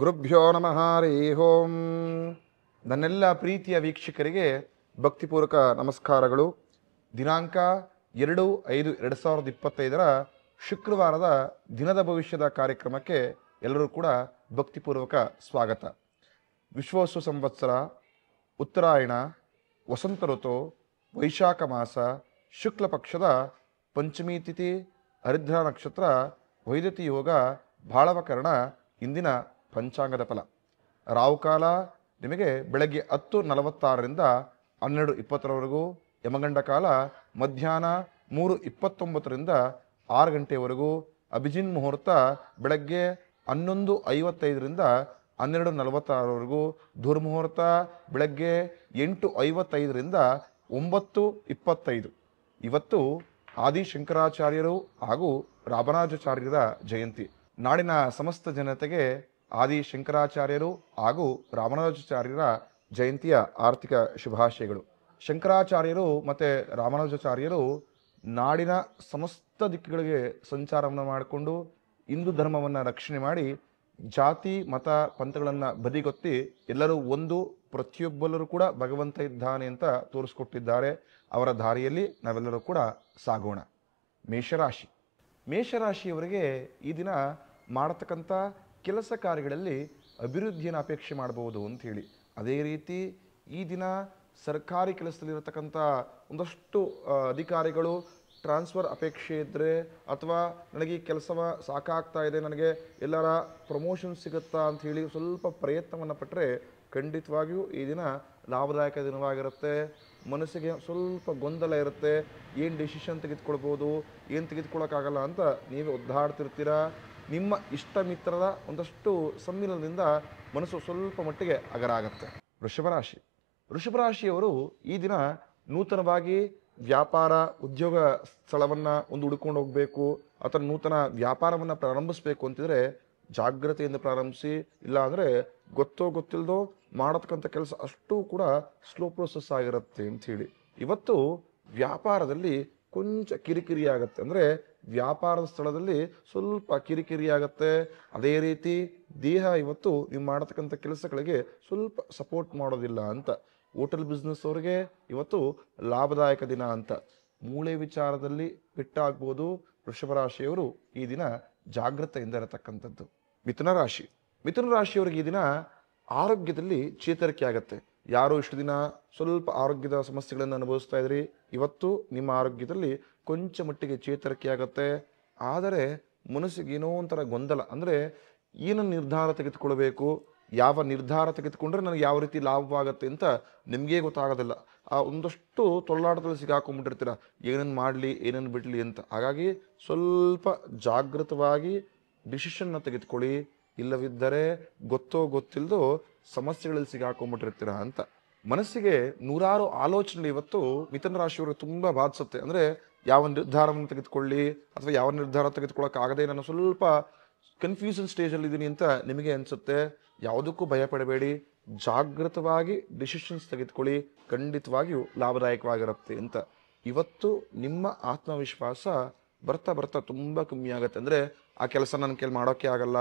ಗುರುಭ್ಯೋ ನಮಃ ಹರಿ ಓಂ. ನನ್ನೆಲ್ಲ ಪ್ರೀತಿಯ ವೀಕ್ಷಕರಿಗೆ ಭಕ್ತಿಪೂರ್ವಕ ನಮಸ್ಕಾರಗಳು. ದಿನಾಂಕ 2/5/2025 ಶುಕ್ರವಾರದ ದಿನದ ಭವಿಷ್ಯದ ಕಾರ್ಯಕ್ರಮಕ್ಕೆ ಎಲ್ಲರೂ ಕೂಡ ಭಕ್ತಿಪೂರ್ವಕ ಸ್ವಾಗತ. ವಿಶ್ವಾವಸು ಸಂವತ್ಸರ, ಉತ್ತರಾಯಣ, ವಸಂತ ಋತು, ವೈಶಾಖ ಮಾಸ, ಶುಕ್ಲ ಪಕ್ಷದ ಪಂಚಮಿ ತಿಥಿ, ಹರಿದ್ರ ನಕ್ಷತ್ರ, ವೈದ್ಯತಿ ಯೋಗ, ಭಾಳವಕರಣ ಇಂದಿನ ಪಂಚಾಂಗದ ಫಲ. ರಾಹುಕಾಲ ನಿಮಗೆ ಬೆಳಗ್ಗೆ 10:46ರಿಂದ 12:20ರವರೆಗೂ, ಯಮಗಂಡ ಕಾಲ ಮಧ್ಯಾಹ್ನ 3:29ರಿಂದ 6 ಗಂಟೆವರೆಗೂ, ಅಭಿಜಿನ್ ಮುಹೂರ್ತ ಬೆಳಗ್ಗೆ 11:55ರಿಂದ 12:46ರವರೆಗೂ, ದುರ್ಮುಹೂರ್ತ ಬೆಳಗ್ಗೆ 8:55ರಿಂದ 9:25. ಇವತ್ತು ಆದಿಶಂಕರಾಚಾರ್ಯರು ಹಾಗೂ ರಾಮರಾಜಾಚಾರ್ಯರ ಜಯಂತಿ. ನಾಡಿನ ಸಮಸ್ತ ಜನತೆಗೆ ಆದಿಶಂಕರಾಚಾರ್ಯರು ಹಾಗೂ ರಾಮರಾಜಾಚಾರ್ಯರ ಜಯಂತಿಯ ಆರ್ಥಿಕ ಶುಭಾಶಯಗಳು. ಶಂಕರಾಚಾರ್ಯರು ಮತ್ತು ರಾಮರಾಜಾಚಾರ್ಯರು ನಾಡಿನ ಸಮಸ್ತ ದಿಕ್ಕುಗಳಿಗೆ ಸಂಚಾರವನ್ನು ಮಾಡಿಕೊಂಡು ಹಿಂದೂ ಧರ್ಮವನ್ನು ರಕ್ಷಣೆ ಮಾಡಿ ಜಾತಿ ಮತ ಪಂಥಗಳನ್ನು ಬದಿಗೊತ್ತಿ ಎಲ್ಲರೂ ಒಂದು, ಪ್ರತಿಯೊಬ್ಬರೂ ಕೂಡ ಭಗವಂತ ಇದ್ದಾನೆ ಅಂತ ತೋರಿಸ್ಕೊಟ್ಟಿದ್ದಾರೆ. ಅವರ ದಾರಿಯಲ್ಲಿ ನಾವೆಲ್ಲರೂ ಕೂಡ ಸಾಗೋಣ. ಮೇಷರಾಶಿ. ಮೇಷರಾಶಿಯವರಿಗೆ ಈ ದಿನ ಮಾಡತಕ್ಕಂಥ ಕೆಲಸ ಕಾರ್ಯಗಳಲ್ಲಿ ಅಭಿವೃದ್ಧಿಯನ್ನು ಅಪೇಕ್ಷೆ ಮಾಡಬಹುದು ಅಂಥೇಳಿ. ಅದೇ ರೀತಿ ಈ ದಿನ ಸರ್ಕಾರಿ ಕೆಲಸದಲ್ಲಿರತಕ್ಕಂಥ ಒಂದಷ್ಟು ಅಧಿಕಾರಿಗಳು ಟ್ರಾನ್ಸ್ಫರ್ ಅಪೇಕ್ಷೆ ಇದ್ದರೆ, ಅಥವಾ ನನಗೆ ಈ ಕೆಲಸವ ಸಾಕಾಗ್ತಾ ಇದೆ, ನನಗೆ ಎಲ್ಲರ ಪ್ರಮೋಷನ್ ಸಿಗುತ್ತಾ ಅಂಥೇಳಿ ಸ್ವಲ್ಪ ಪ್ರಯತ್ನವನ್ನು ಪಟ್ಟರೆ ಖಂಡಿತವಾಗಿಯೂ ಈ ದಿನ ಲಾಭದಾಯಕ ದಿನವಾಗಿರುತ್ತೆ. ಮನಸ್ಸಿಗೆ ಸ್ವಲ್ಪ ಗೊಂದಲ ಇರುತ್ತೆ, ಏನು ಡಿಸಿಷನ್ ತೆಗೆದುಕೊಳ್ಬೋದು, ಏನು ತೆಗೆದುಕೊಳ್ಳೋಕ್ಕಾಗಲ್ಲ ಅಂತ ನೀವೇ ಒದ್ದಾಡ್ತಿರ್ತೀರ. ನಿಮ್ಮ ಇಷ್ಟ ಮಿತ್ರರ ಒಂದಷ್ಟು ಸಮ್ಮಿಲನದಿಂದ ಮನಸ್ಸು ಸ್ವಲ್ಪ ಮಟ್ಟಿಗೆ ಅಗರ ಆಗುತ್ತೆ. ವೃಷಭರಾಶಿ. ವೃಷಭರಾಶಿಯವರು ಈ ದಿನ ನೂತನವಾಗಿ ವ್ಯಾಪಾರ ಉದ್ಯೋಗ ಸ್ಥಳವನ್ನು ಒಂದು ಹುಡ್ಕೊಂಡು ಹೋಗಬೇಕು ಅಥವಾ ನೂತನ ವ್ಯಾಪಾರವನ್ನು ಪ್ರಾರಂಭಿಸಬೇಕು ಅಂತಿದ್ರೆ ಜಾಗ್ರತೆಯಿಂದ ಪ್ರಾರಂಭಿಸಿ. ಇಲ್ಲ ಅಂದರೆ ಗೊತ್ತೋ ಗೊತ್ತಿಲ್ಲದೋ ಮಾಡತಕ್ಕಂಥ ಕೆಲಸ ಅಷ್ಟೂ ಕೂಡ ಸ್ಲೋ ಪ್ರೋಸೆಸ್ ಆಗಿರುತ್ತೆ ಅಂಥೇಳಿ. ಇವತ್ತು ವ್ಯಾಪಾರದಲ್ಲಿ ಕೊಂಚ ಕಿರಿಕಿರಿ ಆಗುತ್ತೆ, ಅಂದರೆ ವ್ಯಾಪಾರದ ಸ್ಥಳದಲ್ಲಿ ಸ್ವಲ್ಪ ಕಿರಿಕಿರಿ ಆಗುತ್ತೆ. ಅದೇ ರೀತಿ ದೇಹ ಇವತ್ತು ನೀವು ಮಾಡತಕ್ಕಂಥ ಕೆಲಸಗಳಿಗೆ ಸ್ವಲ್ಪ ಸಪೋರ್ಟ್ ಮಾಡೋದಿಲ್ಲ ಅಂತ. ಹೋಟೆಲ್ ಬಿಸ್ನೆಸ್ ಅವರಿಗೆ ಇವತ್ತು ಲಾಭದಾಯಕ ದಿನ ಅಂತ. ಮೂಳೆ ವಿಚಾರದಲ್ಲಿ ಪೆಟ್ಟಾಗ್ಬೋದು. ವೃಷಭ ರಾಶಿಯವರು ಈ ದಿನ ಜಾಗೃತೆಯಿಂದ ಇರತಕ್ಕಂಥದ್ದು. ಮಿಥುನ ರಾಶಿ. ಮಿಥುನ ರಾಶಿಯವರಿಗೆ ಈ ದಿನ ಆರೋಗ್ಯದಲ್ಲಿ ಚೇತರಿಕೆ ಆಗುತ್ತೆ. ಯಾರು ಇಷ್ಟು ದಿನ ಸ್ವಲ್ಪ ಆರೋಗ್ಯದ ಸಮಸ್ಯೆಗಳನ್ನು ಅನುಭವಿಸ್ತಾ ಇದ್ರಿ, ಇವತ್ತು ನಿಮ್ಮ ಆರೋಗ್ಯದಲ್ಲಿ ಕೊಂಚ ಮಟ್ಟಿಗೆ ಚೇತರಿಕೆ ಆಗುತ್ತೆ. ಆದರೆ ಮನಸ್ಸಿಗೆ ಏನೋ ಒಂಥರ ಗೊಂದಲ, ಅಂದರೆ ಏನು ನಿರ್ಧಾರ ತೆಗೆದುಕೊಳ್ಬೇಕು, ಯಾವ ನಿರ್ಧಾರ ತೆಗೆದುಕೊಂಡ್ರೆ ನನಗೆ ಯಾವ ರೀತಿ ಲಾಭವಾಗುತ್ತೆ ಅಂತ ನಿಮಗೇ ಗೊತ್ತಾಗೋದಿಲ್ಲ. ಆ ಒಂದಷ್ಟು ತೊಳ್ಳಾಟದಲ್ಲಿ ಸಿಗಾಕೊಂಡ್ಬಿಟ್ಟಿರ್ತೀರ, ಏನನ್ನು ಮಾಡಲಿ ಏನನ್ನು ಬಿಡಲಿ ಅಂತ. ಹಾಗಾಗಿ ಸ್ವಲ್ಪ ಜಾಗೃತವಾಗಿ ಡಿಸಿಷನ್ನ ತೆಗೆದುಕೊಳ್ಳಿ. ಇಲ್ಲವಿದ್ದರೆ ಗೊತ್ತೋ ಗೊತ್ತಿಲ್ಲದೋ ಸಮಸ್ಯೆಗಳಲ್ಲಿ ಸಿಗಾಕೊಂಡ್ಬಿಟ್ಟಿರ್ತೀರ ಅಂತ. ಮನಸ್ಸಿಗೆ ನೂರಾರು ಆಲೋಚನೆ ಇವತ್ತು ಮಿಥುನ ರಾಶಿಯವರು ತುಂಬ ಬಾಧಿಸುತ್ತೆ. ಅಂದರೆ ಯಾವ ನಿರ್ಧಾರವನ್ನು ತೆಗೆದುಕೊಳ್ಳಿ ಅಥವಾ ಯಾವ ನಿರ್ಧಾರ ತೆಗೆದುಕೊಳ್ಳೋಕ್ಕಾಗದೆ ನಾನು ಸ್ವಲ್ಪ ಕನ್ಫ್ಯೂಷನ್ ಸ್ಟೇಜಲ್ಲಿದ್ದೀನಿ ಅಂತ ನಿಮಗೆ ಅನಿಸುತ್ತೆ. ಯಾವುದಕ್ಕೂ ಭಯಪಡಬೇಡಿ, ಜಾಗೃತವಾಗಿ ಡಿಸಿಷನ್ಸ್ ತೆಗೆದುಕೊಳ್ಳಿ, ಖಂಡಿತವಾಗಿಯೂ ಲಾಭದಾಯಕವಾಗಿರುತ್ತೆ ಅಂತ. ಇವತ್ತು ನಿಮ್ಮ ಆತ್ಮವಿಶ್ವಾಸ ಬರ್ತಾ ಬರ್ತಾ ತುಂಬ ಕಮ್ಮಿ ಆಗುತ್ತೆ. ಅಂದರೆ ಆ ಕೆಲಸ ನನ್ನ ಕೈಲಿ ಮಾಡೋಕ್ಕೆ ಆಗಲ್ಲ,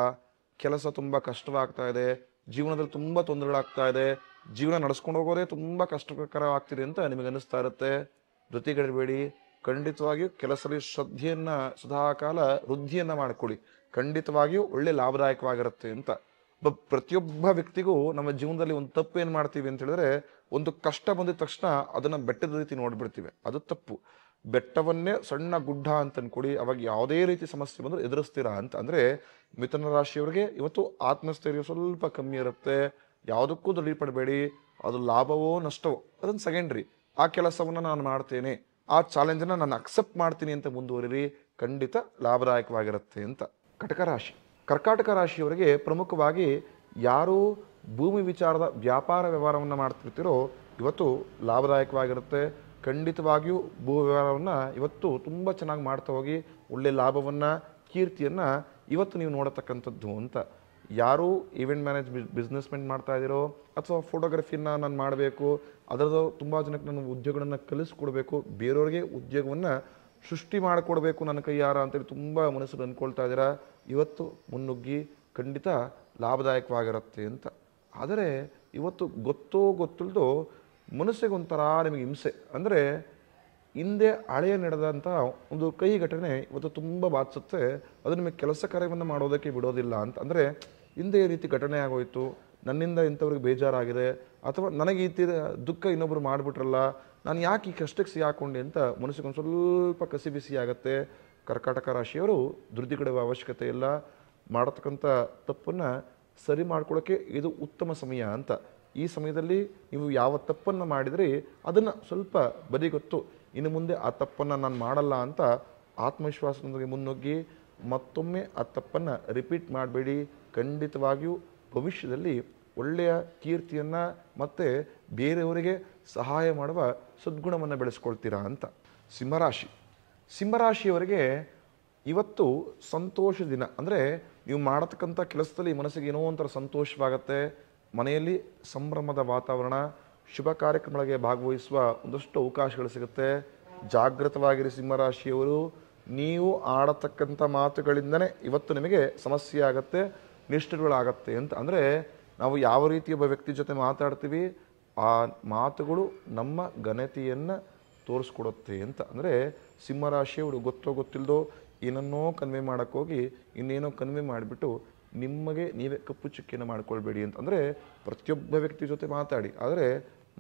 ಕೆಲಸ ತುಂಬ ಕಷ್ಟವಾಗ್ತಾ ಇದೆ, ಜೀವನದಲ್ಲಿ ತುಂಬ ತೊಂದರೆಗಳಾಗ್ತಾ ಇದೆ, ಜೀವನ ನಡೆಸ್ಕೊಂಡು ಹೋಗೋದೇ ತುಂಬ ಕಷ್ಟಕರವಾಗ್ತಿದೆ ಅಂತ ನಿಮಗೆ ಅನ್ನಿಸ್ತಾ ಇರುತ್ತೆ. ಜೊತೆಗಿಡಬೇಡಿ, ಖಂಡಿತವಾಗಿಯೂ ಕೆಲಸದಲ್ಲಿ ಶ್ರದ್ಧೆಯನ್ನು ಸದಾಕಾಲ ವೃದ್ಧಿಯನ್ನು ಮಾಡಿಕೊಳ್ಳಿ. ಖಂಡಿತವಾಗಿಯೂ ಒಳ್ಳೆ ಲಾಭದಾಯಕವಾಗಿರುತ್ತೆ ಅಂತ. ಪ್ರತಿಯೊಬ್ಬ ವ್ಯಕ್ತಿಗೂ ನಮ್ಮ ಜೀವನದಲ್ಲಿ ಒಂದು ತಪ್ಪು ಏನು ಮಾಡ್ತೀವಿ ಅಂತ ಹೇಳಿದ್ರೆ, ಒಂದು ಕಷ್ಟ ಬಂದಿದ ತಕ್ಷಣ ಅದನ್ನು ಬೆಟ್ಟದ ರೀತಿ ನೋಡ್ಬಿಡ್ತೀವಿ. ಅದು ತಪ್ಪು. ಬೆಟ್ಟವನ್ನೇ ಸಣ್ಣ ಗುಡ್ಡ ಅಂತ ಅನ್ಕೊಡಿ, ಅವಾಗ ಯಾವುದೇ ರೀತಿ ಸಮಸ್ಯೆ ಬಂದರೂ ಎದುರಿಸ್ತೀರಾ ಅಂತ. ಅಂದರೆ ಮಿಥುನ ರಾಶಿಯವರಿಗೆ ಇವತ್ತು ಆತ್ಮಸ್ಥೈರ್ಯ ಸ್ವಲ್ಪ ಕಮ್ಮಿ ಇರುತ್ತೆ. ಯಾವುದಕ್ಕೂ ದೃಢಪಡಬೇಡಿ, ಅದು ಲಾಭವೋ ನಷ್ಟವೋ ಅದನ್ನು ಸೆಕೆಂಡ್ರಿ. ಆ ಕೆಲಸವನ್ನು ನಾನು ಮಾಡ್ತೇನೆ, ಆ ಚಾಲೆಂಜನ್ನು ನಾನು ಅಕ್ಸೆಪ್ಟ್ ಮಾಡ್ತೀನಿ ಅಂತ ಮುಂದುವರಿರಿ, ಖಂಡಿತ ಲಾಭದಾಯಕವಾಗಿರುತ್ತೆ ಅಂತ. ಕಟಕ ರಾಶಿ. ಕರ್ಕಾಟಕ ರಾಶಿಯವರಿಗೆ ಪ್ರಮುಖವಾಗಿ ಯಾರು ಭೂಮಿ ವಿಚಾರದ ವ್ಯಾಪಾರ ವ್ಯವಹಾರವನ್ನು ಮಾಡ್ತಿರ್ತೀರೋ ಇವತ್ತು ಲಾಭದಾಯಕವಾಗಿರುತ್ತೆ. ಖಂಡಿತವಾಗಿಯೂ ಭೂ ವ್ಯವಹಾರವನ್ನು ಇವತ್ತು ತುಂಬ ಚೆನ್ನಾಗಿ ಮಾಡ್ತಾ ಹೋಗಿ ಒಳ್ಳೆ ಲಾಭವನ್ನು ಕೀರ್ತಿಯನ್ನು ಇವತ್ತು ನೀವು ನೋಡತಕ್ಕಂಥದ್ದು ಅಂತ. ಯಾರು ಈವೆಂಟ್ ಬಿಸ್ನೆಸ್ಮೆಂಟ್ ಮಾಡ್ತಾ ಇದ್ದೀರೋ ಅಥವಾ ಫೋಟೋಗ್ರಫಿನ ನಾನು ಮಾಡಬೇಕು, ಅದರದ್ದು ತುಂಬ ಜನಕ್ಕೆ ನಾನು ಉದ್ಯೋಗಗಳನ್ನು ಕಲಿಸ್ಕೊಡ್ಬೇಕು, ಬೇರೆಯವ್ರಿಗೆ ಉದ್ಯೋಗವನ್ನು ಸೃಷ್ಟಿ ಮಾಡಿಕೊಡ್ಬೇಕು ನನ್ನ ಕೈಯಾರ ಅಂತೇಳಿ ತುಂಬ ಮನಸ್ಸಲ್ಲಿ ಅಂದ್ಕೊಳ್ತಾ ಇದ್ದೀರಾ. ಇವತ್ತು ಮುನ್ನುಗ್ಗಿ ಖಂಡಿತ ಲಾಭದಾಯಕವಾಗಿರುತ್ತೆ ಅಂತ. ಆದರೆ ಇವತ್ತು ಗೊತ್ತೋ ಗೊತ್ತಿಲ್ಲದೋ ಮನಸ್ಸಿಗೊಂಥರ ನಿಮಗೆ ಹಿಂಸೆ. ಅಂದರೆ ಹಿಂದೆ ಹಳೆಯ ನಡೆದಂಥ ಒಂದು ಕಹಿ ಘಟನೆ ಇವತ್ತು ತುಂಬ ಬಾಧಿಸುತ್ತೆ. ಅದು ನಿಮಗೆ ಕೆಲಸ ಕಾರ್ಯವನ್ನು ಮಾಡೋದಕ್ಕೆ ಬಿಡೋದಿಲ್ಲ ಅಂತ. ಅಂದರೆ ಹಿಂದೆ ಈ ರೀತಿ ಘಟನೆ ಆಗೋಯಿತು, ನನ್ನಿಂದ ಇಂಥವ್ರಿಗೆ ಬೇಜಾರಾಗಿದೆ, ಅಥವಾ ನನಗೆ ಈ ತೀರ ದುಃಖ ಇನ್ನೊಬ್ರು ಮಾಡಿಬಿಟ್ರಲ್ಲ, ನಾನು ಯಾಕೆ ಈ ಕಷ್ಟಕ್ಕೆ ಸಿಗಾಕೊಂಡೆ ಅಂತ ಮನಸ್ಸಿಗೆ ಒಂದು ಸ್ವಲ್ಪ ಕಸಿ ಬಿಸಿ ಆಗುತ್ತೆ. ಕರ್ಕಾಟಕ ರಾಶಿಯವರು ಧೃತಿಗೆಡುವ ಅವಶ್ಯಕತೆ ಇಲ್ಲ. ಮಾಡತಕ್ಕಂಥ ತಪ್ಪನ್ನು ಸರಿ ಮಾಡ್ಕೊಳ್ಳೋಕ್ಕೆ ಇದು ಉತ್ತಮ ಸಮಯ ಅಂತ. ಈ ಸಮಯದಲ್ಲಿ ನೀವು ಯಾವ ತಪ್ಪನ್ನು ಮಾಡಿದರೆ ಅದನ್ನು ಸ್ವಲ್ಪ ಬದಿಗೊತ್ತು ಇನ್ನು ಮುಂದೆ ಆ ತಪ್ಪನ್ನು ನಾನು ಮಾಡಲ್ಲ ಅಂತ ಆತ್ಮವಿಶ್ವಾಸದೊಂದಿಗೆ ಮುನ್ನುಗ್ಗಿ ಮತ್ತೊಮ್ಮೆ ಆ ತಪ್ಪನ್ನು ರಿಪೀಟ್ ಮಾಡಬೇಡಿ. ಖಂಡಿತವಾಗಿಯೂ ಭವಿಷ್ಯದಲ್ಲಿ ಒಳ್ಳೆಯ ಕೀರ್ತಿಯನ್ನು ಮತ್ತು ಬೇರೆಯವರಿಗೆ ಸಹಾಯ ಮಾಡುವ ಸದ್ಗುಣವನ್ನು ಬೆಳೆಸ್ಕೊಳ್ತೀರಾ ಅಂತ. ಸಿಂಹರಾಶಿಯವರಿಗೆ ಇವತ್ತು ಸಂತೋಷ ದಿನ. ಅಂದರೆ ನೀವು ಮಾಡತಕ್ಕಂಥ ಕೆಲಸದಲ್ಲಿ ಮನಸ್ಸಿಗೆ ಏನೋ ಒಂಥರ ಸಂತೋಷವಾಗುತ್ತೆ. ಮನೆಯಲ್ಲಿ ಸಂಭ್ರಮದ ವಾತಾವರಣ, ಶುಭ ಕಾರ್ಯಕ್ರಮಗಳಿಗೆ ಭಾಗವಹಿಸುವ ಒಂದಷ್ಟು ಅವಕಾಶಗಳು ಸಿಗುತ್ತೆ. ಜಾಗೃತವಾಗಿರಿ ಸಿಂಹರಾಶಿಯವರು. ನೀವು ಆಡತಕ್ಕಂಥ ಮಾತುಗಳಿಂದನೇ ಇವತ್ತು ನಿಮಗೆ ಸಮಸ್ಯೆ ಆಗುತ್ತೆ, ನಿಷ್ಠೆಗಳಾಗತ್ತೆ ಅಂತ. ಅಂದರೆ ನಾವು ಯಾವ ರೀತಿ ಒಬ್ಬ ವ್ಯಕ್ತಿ ಜೊತೆ ಮಾತಾಡ್ತೀವಿ ಆ ಮಾತುಗಳು ನಮ್ಮ ಘನತೆಯನ್ನು ತೋರಿಸ್ಕೊಡುತ್ತೆ ಅಂತ. ಅಂದರೆ ಸಿಂಹರಾಶಿಯವರು ಗೊತ್ತೋ ಗೊತ್ತಿಲ್ಲದೋ ಏನನ್ನೋ ಕನ್ವೆ ಮಾಡೋಕ್ಕೋಗಿ ಇನ್ನೇನೋ ಕನ್ವೆ ಮಾಡಿಬಿಟ್ಟು ನಿಮಗೆ ನೀವೇ ಕಪ್ಪು ಚುಕ್ಕಿಯನ್ನು ಮಾಡ್ಕೊಳ್ಬೇಡಿ ಅಂತ. ಅಂದರೆ ಪ್ರತಿಯೊಬ್ಬ ವ್ಯಕ್ತಿ ಜೊತೆ ಮಾತಾಡಿ, ಆದರೆ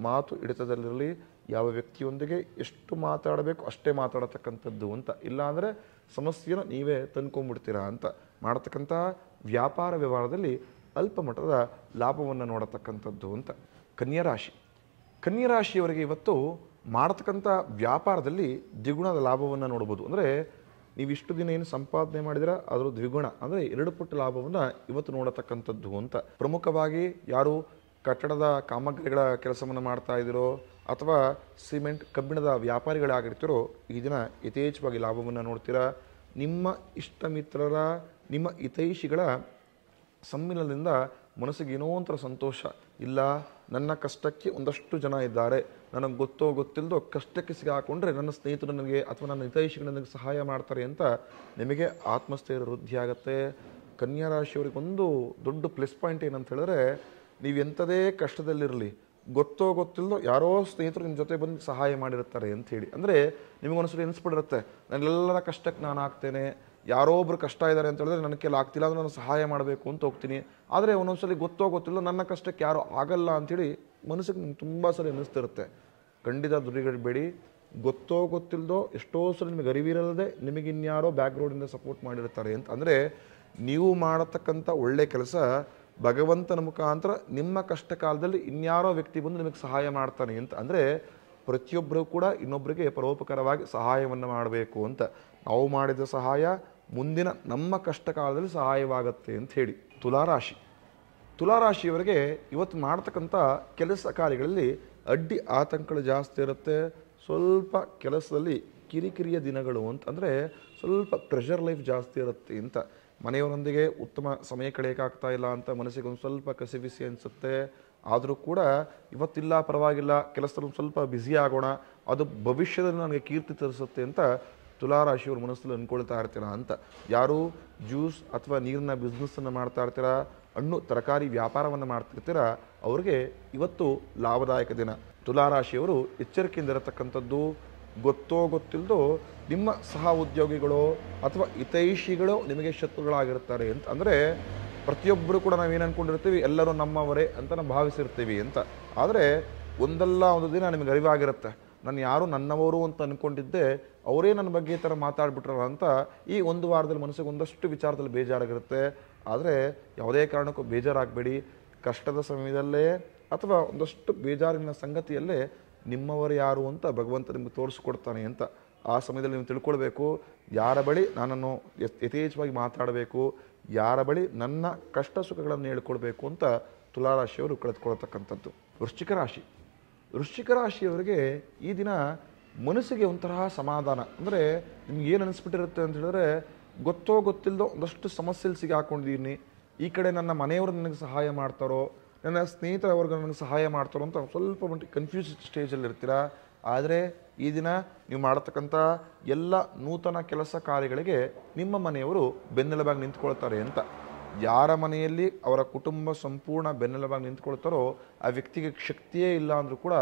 ಮಾತು ಹಿಡಿತದಲ್ಲಿರಲಿ. ಯಾವ ವ್ಯಕ್ತಿಯೊಂದಿಗೆ ಎಷ್ಟು ಮಾತಾಡಬೇಕು ಅಷ್ಟೇ ಮಾತಾಡತಕ್ಕಂಥದ್ದು ಅಂತ. ಇಲ್ಲಾಂದರೆ ಸಮಸ್ಯೆಯನ್ನು ನೀವೇ ತಂದ್ಕೊಂಡ್ಬಿಡ್ತೀರಾ ಅಂತ. ಮಾಡತಕ್ಕಂಥ ವ್ಯಾಪಾರ ವ್ಯವಹಾರದಲ್ಲಿ ಅಲ್ಪ ಮಟ್ಟದ ಲಾಭವನ್ನು ನೋಡತಕ್ಕಂಥದ್ದು ಅಂತ. ಕನ್ಯರಾಶಿಯವರಿಗೆ ಇವತ್ತು ಮಾಡತಕ್ಕಂಥ ವ್ಯಾಪಾರದಲ್ಲಿ ದ್ವಿಗುಣದ ಲಾಭವನ್ನು ನೋಡ್ಬೋದು. ಅಂದರೆ ನೀವು ಇಷ್ಟು ದಿನ ಏನು ಸಂಪಾದನೆ ಮಾಡಿದ್ರೆ ಅದರ ದ್ವಿಗುಣ, ಅಂದರೆ 2 ಪಟ್ಟು ಲಾಭವನ್ನು ಇವತ್ತು ನೋಡತಕ್ಕಂಥದ್ದು ಅಂತ. ಪ್ರಮುಖವಾಗಿ ಯಾರು ಕಟ್ಟಡದ ಕಾಮಗಾರಿಗಳ ಕೆಲಸವನ್ನು ಮಾಡ್ತಾ ಇದ್ದೀರೋ ಅಥವಾ ಸಿಮೆಂಟ್ ಕಬ್ಬಿಣದ ವ್ಯಾಪಾರಿಗಳಾಗಿರ್ತೀರೋ ಈ ದಿನ ಯಥೇಚ್ಛವಾಗಿ ಲಾಭವನ್ನು ನೋಡ್ತೀರಾ. ನಿಮ್ಮ ಇಷ್ಟ ಮಿತ್ರರ, ನಿಮ್ಮ ಹಿತೈಷಿಗಳ ಸಮ್ಮಿಲನದಿಂದ ಮನಸ್ಸಿಗೆ ಏನೋ ಒಂಥರ ಸಂತೋಷ. ಇಲ್ಲ, ನನ್ನ ಕಷ್ಟಕ್ಕೆ ಒಂದಷ್ಟು ಜನ ಇದ್ದಾರೆ, ನನಗೆ ಗೊತ್ತೋ ಗೊತ್ತಿಲ್ಲದೋ ಕಷ್ಟಕ್ಕೆ ಸಿಗಾಕೊಂಡ್ರೆ ನನ್ನ ಸ್ನೇಹಿತರು ನನಗೆ ಅಥವಾ ನನ್ನ ಹಿತೈಷಿಗಳು ನನಗೆ ಸಹಾಯ ಮಾಡ್ತಾರೆ ಅಂತ ನಿಮಗೆ ಆತ್ಮಸ್ಥೈರ್ಯ ವೃದ್ಧಿ ಆಗುತ್ತೆ. ಕನ್ಯಾ ರಾಶಿಯವರಿಗೆ ಒಂದು ದೊಡ್ಡ ಪ್ಲಸ್ ಪಾಯಿಂಟ್ ಏನಂತ ಹೇಳಿದ್ರೆ, ನೀವು ಎಂಥದೇ ಕಷ್ಟದಲ್ಲಿರಲಿ ಗೊತ್ತೋ ಗೊತ್ತಿಲ್ಲದೋ ಯಾರೋ ಸ್ನೇಹಿತರು ನಿಮ್ಮ ಜೊತೆ ಬಂದು ಸಹಾಯ ಮಾಡಿರ್ತಾರೆ ಅಂಥೇಳಿ. ಅಂದರೆ ನಿಮಗೊಂದ್ಸರಿ ಎನಿಸ್ಬಿಡಿರುತ್ತೆ, ನನ್ನೆಲ್ಲರ ಕಷ್ಟಕ್ಕೆ ನಾನು ಆಗ್ತೇನೆ, ಯಾರೋ ಒಬ್ರು ಕಷ್ಟ ಇದ್ದಾರೆ ಅಂತ ಹೇಳಿದ್ರೆ ನನ್ನ ಕೈಲಿ ಆಗ್ತಿಲ್ಲ ಅಂದರೆ ನಾನು ಸಹಾಯ ಮಾಡಬೇಕು ಅಂತ ಹೋಗ್ತೀನಿ. ಆದರೆ ಒಂದೊಂದ್ಸಲಿ ಗೊತ್ತೋ ಗೊತ್ತಿಲ್ಲೋ ನನ್ನ ಕಷ್ಟಕ್ಕೆ ಯಾರೋ ಆಗಲ್ಲ ಅಂಥೇಳಿ ಮನಸ್ಸಿಗೆ ನಿಮ್ಗೆ ತುಂಬ ಸಲ ಅನ್ನಿಸ್ತಿರುತ್ತೆ. ಖಂಡಿತ ದುರಿಗಡಬೇಡಿ. ಗೊತ್ತೋ ಗೊತ್ತಿಲ್ಲದೋ ಎಷ್ಟೋ ಸಲ ನಿಮಗೆ ಅರಿವಿರಲ್ಲದೆ ನಿಮಗೆ ಇನ್ಯಾರೋ ಬ್ಯಾಕ್ಗ್ರೌಂಡಿಂದ ಸಪೋರ್ಟ್ ಮಾಡಿರ್ತಾರೆ ಅಂತ. ಅಂದರೆ ನೀವು ಮಾಡತಕ್ಕಂಥ ಒಳ್ಳೆ ಕೆಲಸ ಭಗವಂತನ ಮುಖಾಂತರ ನಿಮ್ಮ ಕಷ್ಟ ಕಾಲದಲ್ಲಿ ಇನ್ಯಾರೋ ವ್ಯಕ್ತಿ ಬಂದು ನಿಮಗೆ ಸಹಾಯ ಮಾಡ್ತಾನೆ ಅಂತ. ಅಂದರೆ ಪ್ರತಿಯೊಬ್ಬರೂ ಕೂಡ ಇನ್ನೊಬ್ಬರಿಗೆ ಪರೋಪಕಾರವಾಗಿ ಸಹಾಯವನ್ನು ಮಾಡಬೇಕು ಅಂತ. ನಾವು ಮಾಡಿದ ಸಹಾಯ ಮುಂದಿನ ನಮ್ಮ ಕಷ್ಟ ಕಾಲದಲ್ಲಿ ಸಹಾಯವಾಗುತ್ತೆ ಅಂತ ಹೇಳಿ. ತುಲಾರಾಶಿಯವರಿಗೆ ಇವತ್ತು ಮಾಡ್ತಕ್ಕಂಥ ಕೆಲಸ ಕಾರ್ಯಗಳಲ್ಲಿ ಅಡ್ಡಿ ಆತಂಕಗಳು ಜಾಸ್ತಿ ಇರುತ್ತೆ. ಸ್ವಲ್ಪ ಕೆಲಸದಲ್ಲಿ ಕಿರಿಕಿರಿಯ ದಿನಗಳು ಅಂತ. ಅಂದರೆ ಸ್ವಲ್ಪ ಪ್ರೆಷರ್ ಲೈಫ್ ಜಾಸ್ತಿ ಇರುತ್ತೆ ಅಂತ. ಮನೆಯವರೊಂದಿಗೆ ಉತ್ತಮ ಸಮಯ ಕಳೆಯೋಕ್ಕಾಗ್ತಾ ಇಲ್ಲ ಅಂತ ಮನಸ್ಸಿಗೆ ಒಂದು ಸ್ವಲ್ಪ ಕಸಿಬಿಸಿ ಅನಿಸುತ್ತೆ. ಆದರೂ ಕೂಡ ಇವತ್ತಿಲ್ಲ ಪರವಾಗಿಲ್ಲ, ಕೆಲಸದಲ್ಲಿ ಒಂದು ಸ್ವಲ್ಪ ಬ್ಯುಸಿ ಆಗೋಣ, ಅದು ಭವಿಷ್ಯದಲ್ಲಿ ನನಗೆ ಕೀರ್ತಿ ತರಿಸುತ್ತೆ ಅಂತ ತುಲಾರಾಶಿಯವ್ರ ಮನಸ್ಸಲ್ಲಿ ಅಂದ್ಕೊಳ್ತಾ ಇರ್ತೀರಾ ಅಂತ. ಯಾರು ಜ್ಯೂಸ್ ಅಥವಾ ನೀರಿನ ಬಿಸ್ನೆಸ್ಸನ್ನು ಮಾಡ್ತಾ ಇರ್ತೀರಾ, ಹಣ್ಣು ತರಕಾರಿ ವ್ಯಾಪಾರವನ್ನು ಮಾಡ್ತಿರ್ತೀರ, ಅವ್ರಿಗೆ ಇವತ್ತು ಲಾಭದಾಯಕ ದಿನ. ತುಲಾರಾಶಿಯವರು ಎಚ್ಚರಿಕೆಯಿಂದ ಇರತಕ್ಕಂಥದ್ದು. ಗೊತ್ತೋ ಗೊತ್ತಿಲ್ಲದೋ ನಿಮ್ಮ ಸಹ ಉದ್ಯೋಗಿಗಳು ಅಥವಾ ಹಿತೈಷಿಗಳು ನಿಮಗೆ ಶತ್ರುಗಳಾಗಿರ್ತಾರೆ ಅಂತ. ಅಂದರೆ ಪ್ರತಿಯೊಬ್ಬರು ಕೂಡ ನಾವೇನು ಅಂದ್ಕೊಂಡಿರ್ತೀವಿ, ಎಲ್ಲರೂ ನಮ್ಮವರೇ ಅಂತ ನಾವು ಭಾವಿಸಿರ್ತೀವಿ ಅಂತ. ಆದರೆ ಒಂದಲ್ಲ ಒಂದು ದಿನ ನಿಮಗೆ ಅರಿವಾಗಿರುತ್ತೆ, ನಾನು ಯಾರು ನನ್ನವರು ಅಂತ ಅಂದ್ಕೊಂಡಿದ್ದೆ ಅವರೇ ನನ್ನ ಬಗ್ಗೆ ಈ ಥರ ಮಾತಾಡ್ಬಿಟ್ರಲ್ಲ ಅಂತ. ಈ ಒಂದು ವಾರದಲ್ಲಿ ಮನಸ್ಸಿಗೆ ಒಂದಷ್ಟು ವಿಚಾರದಲ್ಲಿ ಬೇಜಾರಾಗಿರುತ್ತೆ. ಆದರೆ ಯಾವುದೇ ಕಾರಣಕ್ಕೂ ಬೇಜಾರಾಗಬೇಡಿ. ಕಷ್ಟದ ಸಮಯದಲ್ಲೇ ಅಥವಾ ಒಂದಷ್ಟು ಬೇಜಾರಿನ ಸಂಗತಿಯಲ್ಲೇ ನಿಮ್ಮವರು ಯಾರು ಅಂತ ಭಗವಂತ ನಿಮಗೆ ತೋರಿಸ್ಕೊಡ್ತಾನೆ ಅಂತ. ಆ ಸಮಯದಲ್ಲಿ ನೀವು ತಿಳ್ಕೊಳ್ಬೇಕು, ಯಾರ ಬಳಿ ನಾನನ್ನು ಯಥೇಚ್ಛವಾಗಿ ಮಾತಾಡಬೇಕು, ಯಾರ ಬಳಿ ನನ್ನ ಕಷ್ಟ ಸುಖಗಳನ್ನು ಹೇಳ್ಕೊಳ್ಬೇಕು ಅಂತ ತುಲಾರಾಶಿಯವರು ಕಳೆದುಕೊಳ್ತಕ್ಕಂಥದ್ದು. ವೃಶ್ಚಿಕ ರಾಶಿಯವರಿಗೆ ಈ ದಿನ ಮನಸ್ಸಿಗೆ ಒಂಥರ ಸಮಾಧಾನ. ಅಂದರೆ ನಿಮ್ಗೆ ಏನು ಅನಿಸ್ಬಿಟ್ಟಿರುತ್ತೆ ಅಂತ ಹೇಳಿದ್ರೆ, ಗೊತ್ತೋ ಗೊತ್ತಿಲ್ಲದೋ ಒಂದಷ್ಟು ಸಮಸ್ಯೆಯಲ್ಲಿ ಸಿಗಾಕೊಂಡಿದ್ದೀನಿ, ಈ ಕಡೆ ನನ್ನ ಮನೆಯವರು ನನಗೆ ಸಹಾಯ ಮಾಡ್ತಾರೋ, ನನ್ನ ಸ್ನೇಹಿತರವ್ರಿಗೆ ನನಗೆ ಸಹಾಯ ಮಾಡ್ತಾರೋ ಅಂತ ಸ್ವಲ್ಪ ಮಟ್ಟಿಗೆ ಕನ್ಫ್ಯೂಸ್ ಸ್ಟೇಜಲ್ಲಿ ಇರ್ತೀರ. ಆದರೆ ಈ ದಿನ ನೀವು ಮಾಡತಕ್ಕಂಥ ಎಲ್ಲ ನೂತನ ಕೆಲಸ ಕಾರ್ಯಗಳಿಗೆ ನಿಮ್ಮ ಮನೆಯವರು ಬೆನ್ನೆಲುಬಾಗಿ ನಿಂತ್ಕೊಳ್ತಾರೆ ಅಂತ. ಯಾರ ಮನೆಯಲ್ಲಿ ಅವರ ಕುಟುಂಬ ಸಂಪೂರ್ಣ ಬೆನ್ನೆಲುಬಾಗಿ ನಿಂತ್ಕೊಳ್ತಾರೋ ಆ ವ್ಯಕ್ತಿಗೆ ಶಕ್ತಿಯೇ ಇಲ್ಲ ಅಂದರೂ ಕೂಡ